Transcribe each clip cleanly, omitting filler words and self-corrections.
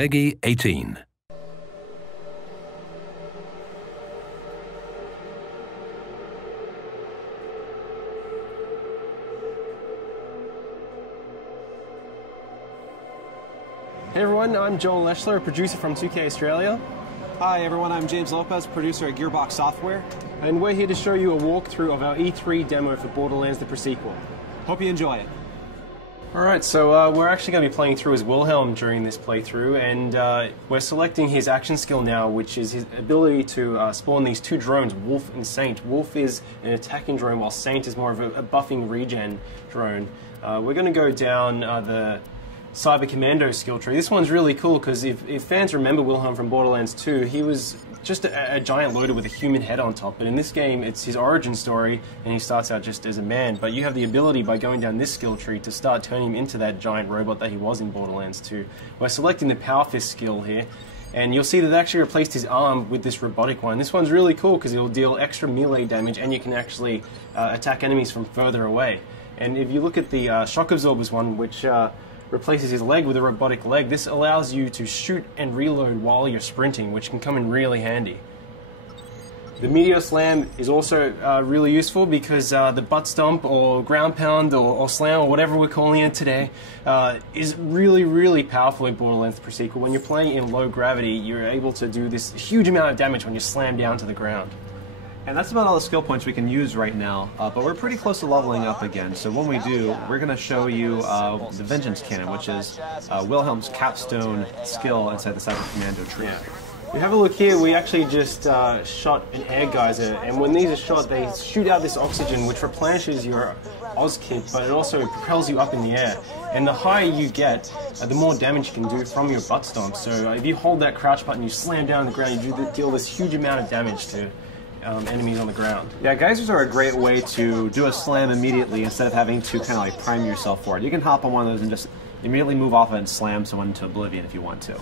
Peggy 18. Hey everyone, I'm Joel Leschler, a producer from 2K Australia. Hi everyone, I'm James Lopez, producer at Gearbox Software. And we're here to show you a walkthrough of our E3 demo for Borderlands the Pre-Sequel. Hope you enjoy it. Alright, so we're actually going to be playing through as Wilhelm during this playthrough, and we're selecting his action skill now, which is his ability to spawn these two drones, Wolf and Saint. Wolf is an attacking drone, while Saint is more of a buffing regen drone. We're going to go down the Cyber Commando skill tree. This one's really cool because if fans remember Wilhelm from Borderlands 2, he was just a giant loader with a human head on top. But in this game, it's his origin story, and he starts out just as a man. But you have the ability by going down this skill tree to start turning him into that giant robot that he was in Borderlands 2. We're selecting the Power Fist skill here, and you'll see that they actually replaced his arm with this robotic one. This one's really cool because it'll deal extra melee damage, and you can actually attack enemies from further away. And if you look at the Shock Absorbers one, which replaces his leg with a robotic leg, this allows you to shoot and reload while you're sprinting, which can come in really handy. The Meteor Slam is also really useful because the butt stomp or ground pound or slam or whatever we're calling it today is really, really powerful in Borderlands Pre-Sequel. When you're playing in low gravity, you're able to do this huge amount of damage when you slam down to the ground. And that's about all the skill points we can use right now, but we're pretty close to leveling up again. So when we do, we're going to show you the Vengeance Cannon, which is Wilhelm's capstone skill inside the Cyber Commando tree. Yeah. We have a look here, we actually just shot an air geyser, and when these are shot, they shoot out this oxygen which replenishes your Oz kit, but it also propels you up in the air. And the higher you get, the more damage you can do from your butt stomp. So if you hold that crouch button, you slam down on the ground, you deal this huge amount of damage to enemies on the ground. Yeah, geysers are a great way to do a slam immediately instead of having to kind of like prime yourself for it. You can hop on one of those and just immediately move off it and slam someone into oblivion if you want to.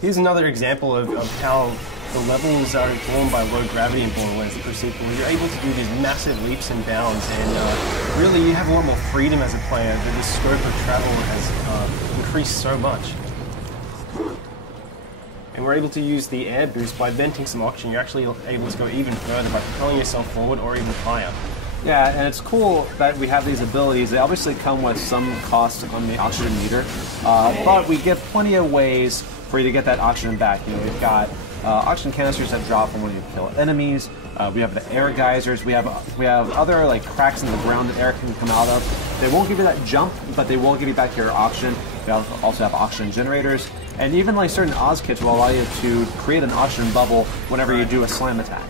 Here's another example of how the levels are informed by low gravity in Borderlands the Pre-Sequel. You're able to do these massive leaps and bounds, and really you have a lot more freedom as a player. The scope of travel has increased so much. And we're able to use the air boost by venting some oxygen. You're actually able to go even further by propelling yourself forward or even higher. Yeah, and it's cool that we have these abilities. They obviously come with some cost on the oxygen meter, but we get plenty of ways for you to get that oxygen back. You know, we've got oxygen canisters that drop from when you kill enemies. We have the air geysers. We have other like cracks in the ground that air can come out of. They won't give you that jump, but they will give you back your oxygen. We also have oxygen generators. And even like certain Oz kits will allow you to create an oxygen bubble whenever you do a slam attack.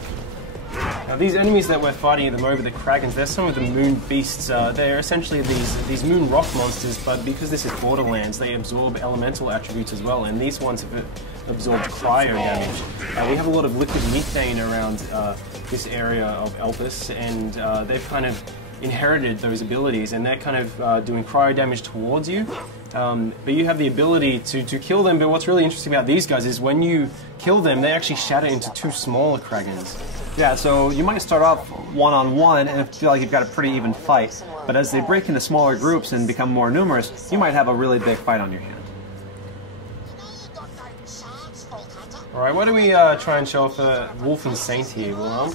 Now these enemies that we're fighting at the moment, the Kragans, they're some of the moon beasts. They're essentially these moon rock monsters, but because this is Borderlands, they absorb elemental attributes as well, and these ones have absorbed cryo damage. We have a lot of liquid methane around this area of Elpis, and they've kind of inherited those abilities, and they're kind of doing cryo damage towards you. But you have the ability to kill them, but what's really interesting about these guys is when you kill them, they actually shatter into two smaller Kragans. Yeah, so you might start off one-on-one and feel like you've got a pretty even fight, but as they break into smaller groups and become more numerous, you might have a really big fight on your hand. Alright, why don't we try and show off Wolf and Saint here, Wilhelm?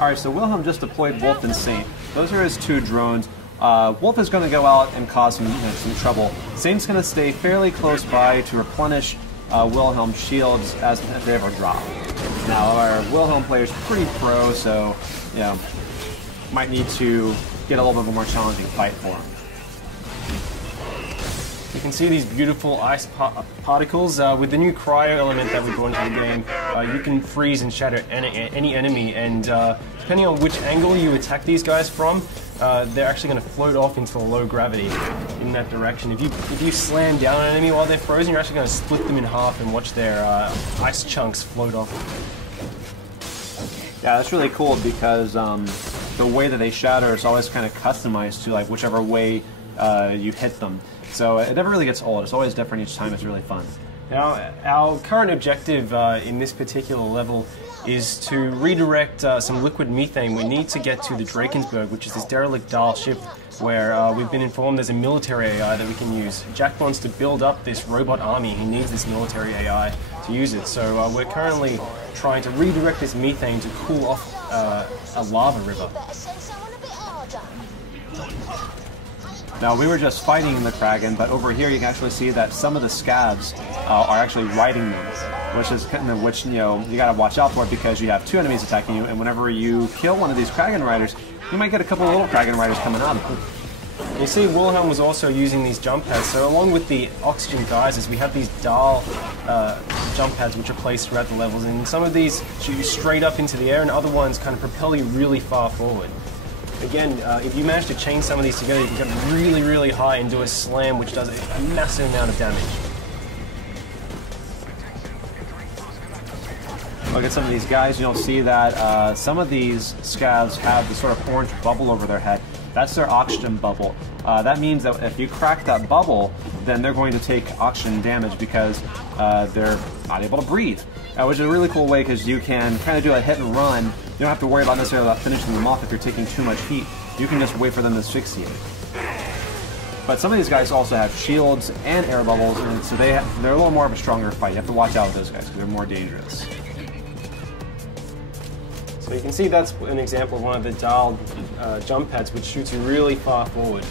Alright, so Wilhelm just deployed Wolf and Saint. Those are his two drones. Wolf is going to go out and cause some trouble. Saint's going to stay fairly close by to replenish Wilhelm's shields as they ever drop. Now, our Wilhelm player is pretty pro, so you know, might need to get a little bit more challenging fight for him. You can see these beautiful ice particles. With the new cryo element that we brought into the game, you can freeze and shatter any enemy, and depending on which angle you attack these guys from, they're actually going to float off into low gravity in that direction. If you slam down an enemy while they're frozen, you're actually going to split them in half and watch their ice chunks float off. Yeah, that's really cool because the way that they shatter is always kind of customized to like whichever way you hit them. So it never really gets old. It's always different each time. It's really fun. Now, our current objective in this particular level is to redirect some liquid methane. We need to get to the Drakensberg, which is this derelict Dahl ship where we've been informed there's a military AI that we can use. Jack wants to build up this robot army. He needs this military AI to use it. So we're currently trying to redirect this methane to cool off a lava river. Now, we were just fighting the Kraken, but over here you can actually see that some of the scavs are actually riding them, which you know, you gotta watch out for because you have two enemies attacking you, and whenever you kill one of these Kraken riders, you might get a couple of little Kraken riders coming out of them. You see, Wilhelm was also using these jump pads, so along with the oxygen geysers, we have these Dahl jump pads which are placed throughout the levels, and some of these shoot you straight up into the air, and other ones kind of propel you really far forward. Again, if you manage to chain some of these together, you can get really, really high and do a slam which does a massive amount of damage. Look at some of these guys, you'll see that some of these scavs have this sort of orange bubble over their head. That's their oxygen bubble. That means that if you crack that bubble, then they're going to take oxygen damage because they're not able to breathe. Which is a really cool way because you can kind of do a hit and run. You don't have to worry about necessarily about finishing them off if you're taking too much heat. You can just wait for them to asphyxiate. But some of these guys also have shields and air bubbles, and so they're a little more of a stronger fight. You have to watch out with those guys because they're more dangerous. So you can see that's an example of one of the Dahl jump pads which shoots you really far forward.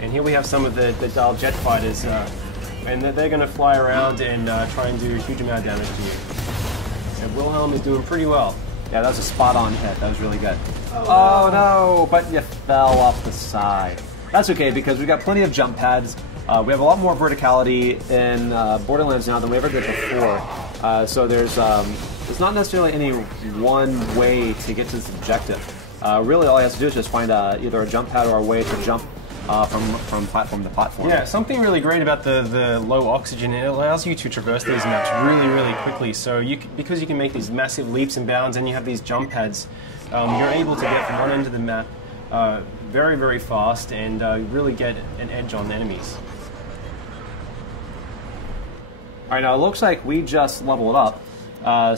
And here we have some of the Dahl jet fighters, and they're going to fly around and try and do a huge amount of damage to you. And Wilhelm is doing pretty well. Yeah, that was a spot-on hit. That was really good. Oh no, but you fell off the side. That's okay because we've got plenty of jump pads. We have a lot more verticality in Borderlands now than we ever did before. So there's not necessarily any one way to get to this objective. Really, all he has to do is just find either a jump pad or a way to jump from platform to platform. Yeah, something really great about the low oxygen, it allows you to traverse these maps really, really quickly. So because you can make these massive leaps and bounds and you have these jump pads, you're able to get from one end of the map very, very fast and really get an edge on the enemies. Alright, now it looks like we just leveled up.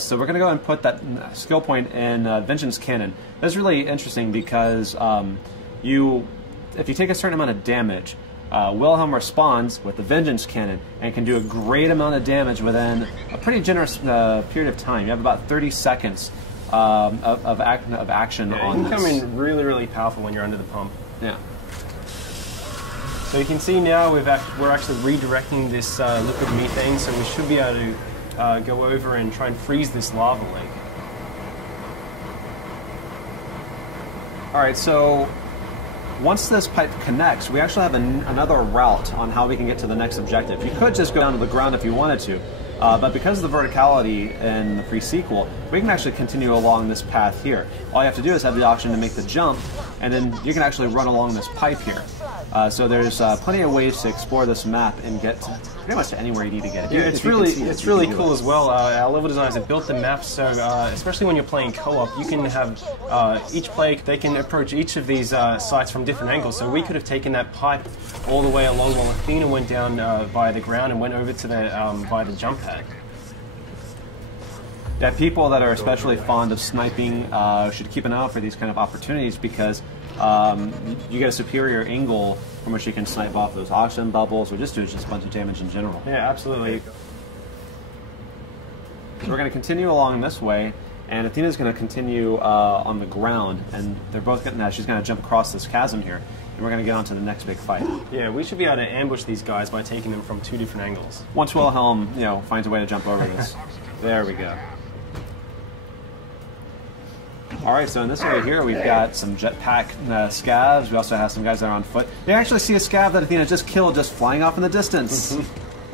So we're going to go and put that skill point in Vengeance Cannon. That's really interesting because if you take a certain amount of damage, Wilhelm responds with the Vengeance Cannon and can do a great amount of damage within a pretty generous period of time. You have about 30 seconds of action on this. It can come in really, really powerful when you're under the pump. Yeah. So you can see now we're actually redirecting this liquid methane, so we should be able to go over and try and freeze this lava lake. Alright, so once this pipe connects, we actually have another route on how we can get to the next objective. You could just go down to the ground if you wanted to, but because of the verticality in the pre-sequel, we can actually continue along this path here. All you have to do is have the option to make the jump, and then you can actually run along this pipe here. So there's plenty of ways to explore this map and get pretty much to anywhere you need to get. Yeah, it's really cool as well. Our level designers have built the map so, especially when you're playing co-op, you can have each player, they can approach each of these sites from different angles. So we could have taken that pipe all the way along while Athena went down by the ground and went over to the by the jump pad. Yeah, people that are especially fond of sniping should keep an eye out for these kind of opportunities because you get a superior angle from which you can snipe off those oxygen bubbles or just do just a bunch of damage in general. Yeah, absolutely. So we're going to continue along this way, and Athena's going to continue on the ground, and they're both getting that. She's going to jump across this chasm here, and we're going to get on to the next big fight. Yeah, we should be able to ambush these guys by taking them from two different angles. Once Wilhelm, finds a way to jump over this. There we go. Alright, so in this area here, we've got some jetpack scavs. We also have some guys that are on foot. They actually see a scav that Athena just killed just flying off in the distance.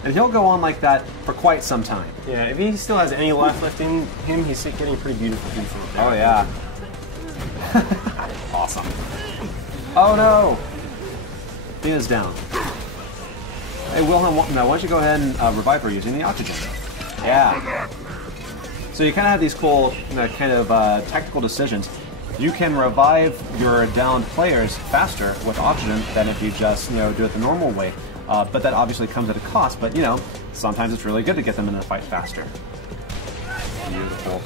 And he'll go on like that for quite some time. Yeah, if he still has any life left in him, he's getting pretty beautiful from Oh, yeah. Awesome. Oh, no! Athena's down. Hey, Wilhelm, why don't you go ahead and revive her using the oxygen? Yeah. So you kind of have these cool tactical decisions. You can revive your downed players faster with oxygen than if you just do it the normal way. But that obviously comes at a cost. But sometimes it's really good to get them in the fight faster. Beautiful.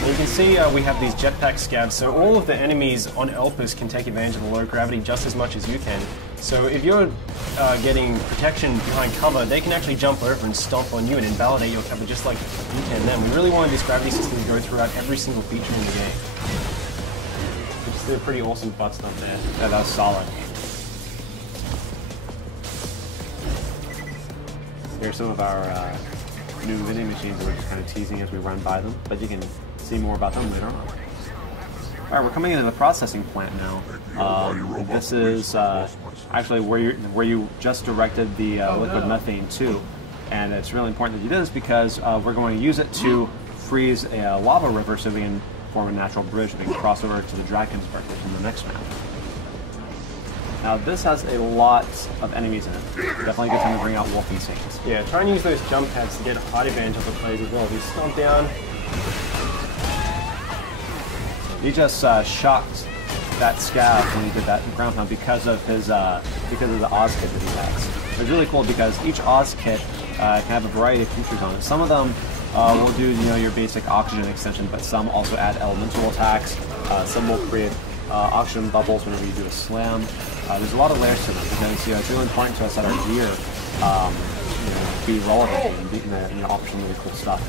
And you can see we have these jetpack scabs, so all of the enemies on Elpis can take advantage of the low gravity just as much as you can. So if you're getting protection behind cover, they can actually jump over and stomp on you and invalidate your cover just like you can them. We really wanted this gravity system to go throughout every single feature in the game. We just did a pretty awesome butt stomp there. Yeah, that was solid. Here's some of our new vending machines that we're just kind of teasing as we run by them, but you can see more about them later on. All right, we're coming into the processing plant now. This is actually where you just directed the liquid methane to, and it's really important that you do this because we're going to use it to freeze a lava river so we can form a natural bridge that we can cross over to the Drakensberg from the next map. Now this has a lot of enemies in it. Definitely a good time to bring out Wolfie Saints. Yeah, try and use those jump pads to get a height advantage of the players as well. If you stomp down. He just shocked that scab when he did that ground pound because of his because of the Oz kit that he has. It's really cool because each Oz kit can have a variety of features on it. Some of them will do your basic oxygen extension, but some also add elemental attacks. Some will create oxygen bubbles whenever you do a slam. There's a lot of layers to them because it's really important to us that our gear be relevant and offer some really cool stuff.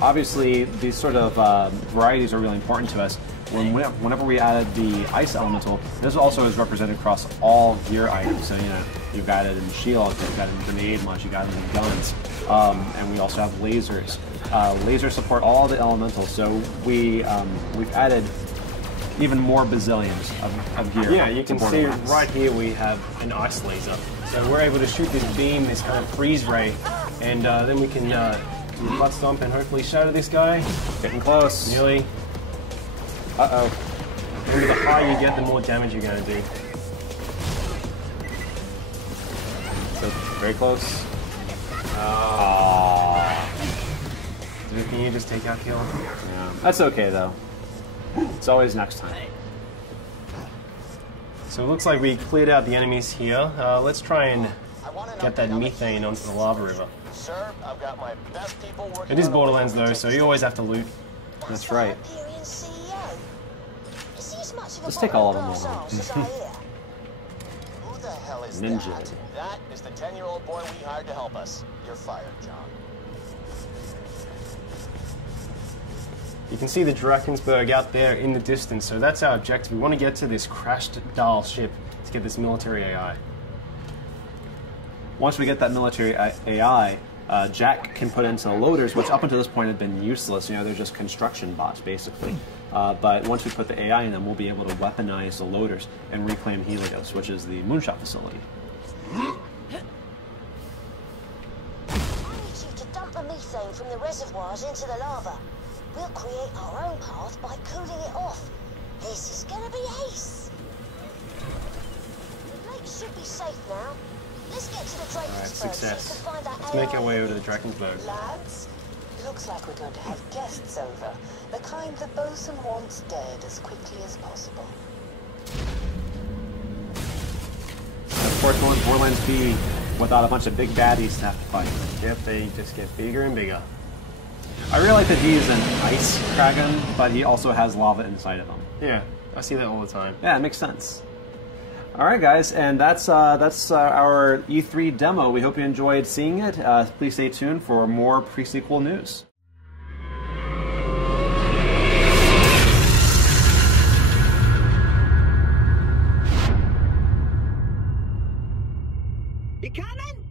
Obviously, these sort of varieties are really important to us. Whenever we added the ice elemental, this also is represented across all gear items. So you've got it in shields, you've got it in grenade launch, you've got it in guns, and we also have lasers. Lasers support all the elementals, so we've added even more bazillions of gear. Yeah, you can see right here we have an ice laser. So we're able to shoot this beam, this kind of freeze ray, and then we can butt stomp and hopefully shatter this guy. Getting close. Nearly. Uh-oh. Remember, the higher you get, the more damage you're going to do. So, very close. Can you just take out kill? Yeah, that's okay though. It's always next time. So it looks like we cleared out the enemies here. Let's try and get that methane onto the lava river. Sir, I've got my best people working. It is Borderlands though, so you always have to loot. That's right. Let's take all of them over. Who the hell is Ninja. that? That is the 10-year-old boy we hired to help us. You're fired, John. You can see the Drakensberg out there in the distance, so that's our objective. We want to get to this crashed Dahl ship to get this military AI. Once we get that military AI, Jack can put into the loaders, which up until this point have been useless. They're just construction bots, basically. But once we put the AI in them, we'll be able to weaponize the loaders and reclaim Helios, which is the moonshot facility. I need you to dump the methane from the reservoirs into the lava. We'll create our own path by cooling it off. This is gonna be ace. The lake should be safe now. Let's get to the Drakensberg. Alright, success. So you can find that Let's make our way over to the Drakensberg. Lads, looks like we're going to have guests over. The kind the bosun wants dead as quickly as possible. Of course, will Borderlands be without a bunch of big baddies to have to fight? Yep, they just get bigger and bigger. I really like that he's an ice kraken, but he also has lava inside of him. Yeah, I see that all the time. Yeah, it makes sense. All right, guys, and that's our E3 demo. We hope you enjoyed seeing it. Please stay tuned for more pre-sequel news. You coming?